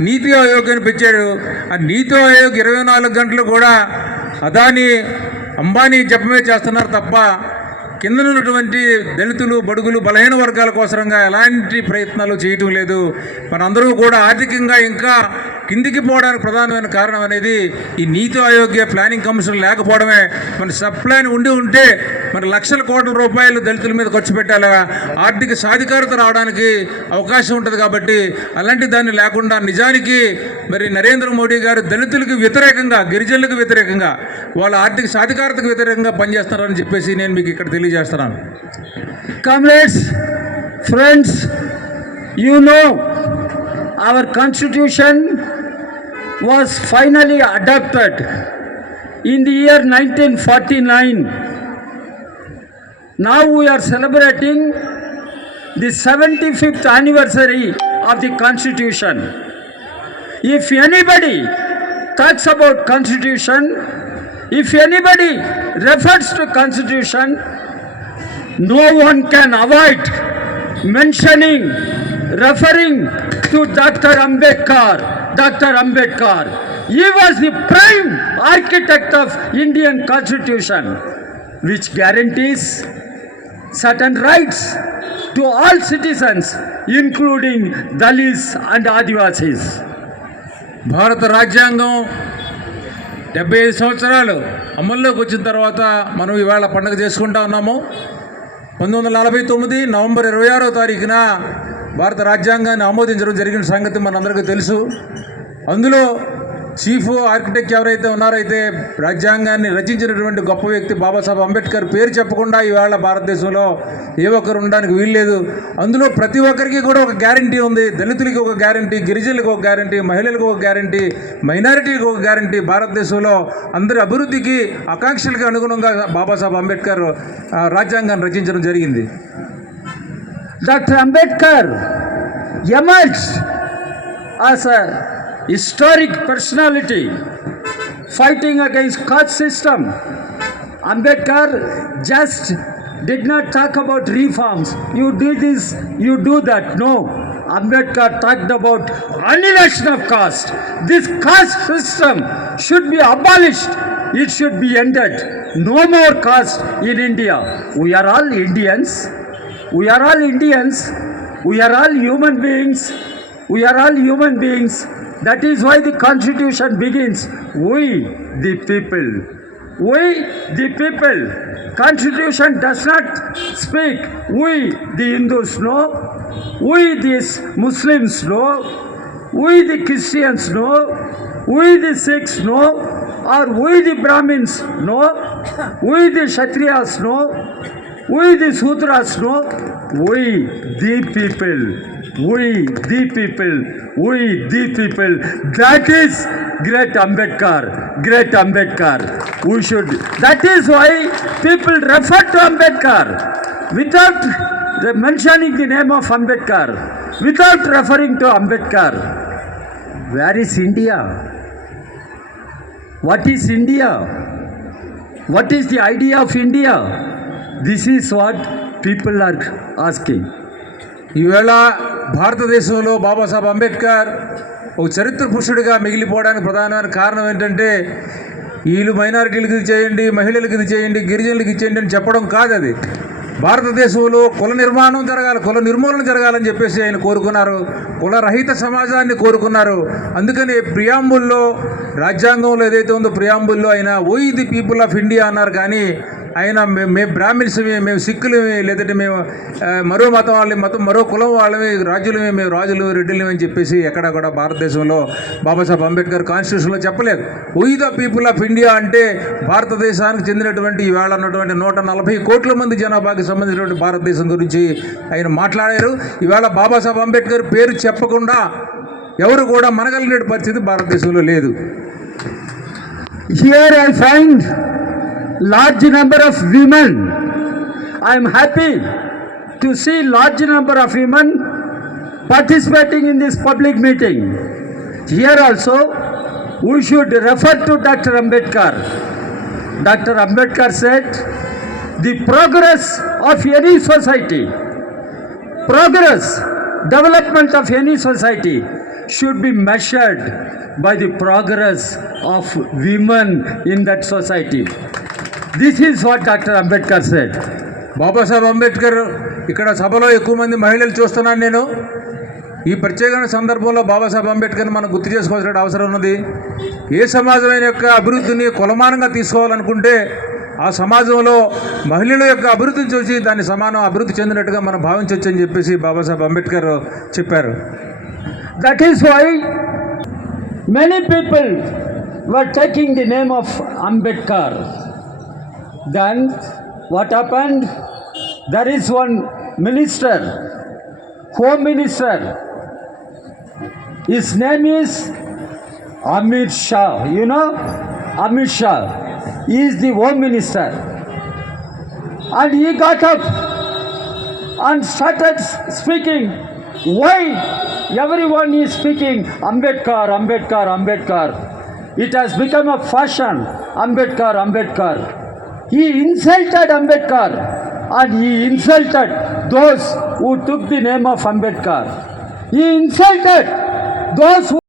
నీతి ఆయోగ్ అని ఆ నీతి ఆయోగ్ ఇరవై నాలుగు గంటలు కూడా అదాని అంబానీ జపమే చేస్తున్నారు తప్ప కింద ఉన్నటువంటి దళితులు బడుగులు బలహీన వర్గాల కోసరంగా ఎలాంటి ప్రయత్నాలు చేయటం లేదు. మనందరూ కూడా ఆర్థికంగా ఇంకా కిందికి పోవడానికి ప్రధానమైన కారణం అనేది ఈ నీతి ఆయోగ్య ప్లానింగ్ కమిషన్ లేకపోవడమే. మన సబ్ ప్లాన్ ఉండి ఉంటే మరి లక్షల కోట్ల రూపాయలు దళితుల మీద ఖర్చు పెట్టాలా? ఆర్థిక సాధికారత రావడానికి అవకాశం ఉంటుంది కాబట్టి అలాంటి దాన్ని లేకుండా నిజానికి మరి నరేంద్ర మోడీ గారు దళితులకు వ్యతిరేకంగా గిరిజనులకు వ్యతిరేకంగా వాళ్ళ ఆర్థిక సాధికారతకు వ్యతిరేకంగా పనిచేస్తున్నారని చెప్పేసి నేను మీకు ఇక్కడ తెలియజేస్తున్నాను Comrades, friends, you know our constitution was finally adopted in the year 1949. Now we are celebrating the 75th anniversary of the constitution. If anybody talks about constitution, if anybody refers to constitution, no one can avoid mentioning, referring to Dr. Ambedkar. Dr. Ambedkar. He was the prime architect of Indian constitution, which guarantees certain rights to all citizens, including Dalits and Adivasis. భారత రాజ్యాంగం డెబ్బై ఐదు సంవత్సరాలు అమల్లోకి వచ్చిన తర్వాత మనం ఇవాళ పండుగ చేసుకుంటా ఉన్నాము పంతొమ్మిది వందల నలభై తొమ్మిది నవంబర్ ఇరవై ఆరో తారీఖున భారత రాజ్యాంగాన్ని ఆమోదించడం జరిగిన సంగతి మనందరికీ తెలుసు. అందులో చీఫ్ ఆర్కిటెక్ట్ ఎవరైతే అయితే రాజ్యాంగాన్ని రచించినటువంటి గొప్ప వ్యక్తి బాబాసాహెబ్ అంబేద్కర్ పేరు చెప్పకుండా ఈవేళ భారతదేశంలో ఏ ఒక్కరు ఉండడానికి వీల్లేదు. అందులో ప్రతి ఒక్కరికి కూడా ఒక గ్యారంటీ ఉంది. దళితులకి ఒక గ్యారంటీ గిరిజనులకు ఒక గ్యారంటీ మహిళలకు ఒక గ్యారంటీ మైనారిటీలకు ఒక గ్యారంటీ. భారతదేశంలో అందరి అభివృద్ధికి ఆకాంక్షలకు అనుగుణంగా బాబాసాహెబ్ అంబేద్కర్ రాజ్యాంగాన్ని రచించడం జరిగింది. Doctor Ambedkar emerge. ఆ sir. Historic personality fighting against caste system. Ambedkar just did not talk about reforms. You do this, you do that. No. Ambedkar talked about annihilation of caste. This caste system should be abolished. It should be ended. No more caste in India. We are all Indians. We are all Indians. We are all human beings. We are all human beings. That is why the constitution begins. We, the people. We, the people. Constitution does not speak. We, the Hindus, know. We, the Muslims, know. We, the Christians, know. We, the Sikhs, know. Or we, the Brahmins, know. We, the Kshatriyas, know. We the Sudras know, we the people, we, the people, we, the people. That is great Ambedkar, great Ambedkar. We should, that is why people refer to Ambedkar without mentioning the name of Ambedkar, without referring to Ambedkar. Where is India? What is India? What is the idea of India? This is what people are asking. ಇವೆಲ್ಲ భారతదేశంలో బాబాసాహెబ్ అంబేద్కర్ ఒక చరిత్ర పురుషుడిగా మిగిలిపోవడానికి ప్రధానమైన కారణం ఏంటంటే వీళ్ళు మైనారిటీలకు ఇది చేయండి మహిళలకు ఇది చేయండి గిరిజనులకు ఇది చేయండి అని చెప్పడం కాదు అది. భారతదేశంలో కుల నిర్మాణం జరగాలి కుల నిర్మూలన జరగాలని చెప్పేసి ఆయన కోరుకున్నారు. కుల రహిత సమాజాన్ని కోరుకున్నారు. అందుకని ప్రియాంబుల్లో రాజ్యాంగంలో ఏదైతే ఉందో ప్రియాంబుల్లో ఆయన ఓయి ది పీపుల్ ఆఫ్ ఇండియా అన్నారు. కానీ ఆయన మేము బ్రాహ్మిన్స్ మేము సిక్కులమే లేదంటే మేము మరో మతం వాళ్ళని మతం మరో కులం వాళ్ళమే రాజులమే మేము రాజులు రెడ్డిలు అని చెప్పేసి ఎక్కడ కూడా భారతదేశంలో బాబాసాహెబ్ అంబేద్కర్ కాన్స్టిట్యూషన్లో చెప్పలేదు. We the people of India అంటే భారతదేశానికి చెందినటువంటి ఈవేళ ఉన్నటువంటి నూట నలభై కోట్ల మంది జనాభాకి సంబంధించినటువంటి భారతదేశం గురించి ఆయన మాట్లాడారు. ఈవేళ బాబాసాహెబ్ అంబేద్కర్ పేరు చెప్పకుండా ఎవరు కూడా మనగలిగిన పరిస్థితి భారతదేశంలో లేదు. Here I find large number of women. I am happy to see large number of women participating in this public meeting. Here also, we should refer to Dr. Ambedkar. Dr. Ambedkar said, the progress of any society, progress, development of any society should be measured by the progress of women in that society. This is what Dr. Ambedkar said. Babasaheb Ambedkar ఇక్కడ సభలో ఎక్కువ మంది మహిళలు చూస్తున్నాను నేను ఈ ప్రత్యేకమైన సందర్భంలో బాబాసాహెబ్ అంబేద్కర్ని మనం గుర్తు చేసుకోవాల్సిన అవసరం ఉన్నది ఏ సమాజమైన యొక్క అభివృద్ధిని కొలమానంగా తీసుకోవాలనుకుంటే ఆ సమాజంలో మహిళల యొక్క అభివృద్ధిని చూసి దాన్ని సమానం అభివృద్ధి చెందినట్టుగా మనం భావించవచ్చు అని చెప్పేసి బాబాసాహెబ్ అంబేద్కర్ చెప్పారు That is why many people were taking the name of Ambedkar. Then what happened? There is one minister, home minister. His name is Amit Shah. You know, Amit Shah. He is the home minister. And he got up and started speaking. Why everyone is speaking Ambedkar, Ambedkar, Ambedkar? It has become a fashion. Ambedkar, Ambedkar. He insulted Ambedkar and he insulted those who took the name of Ambedkar. He insulted those who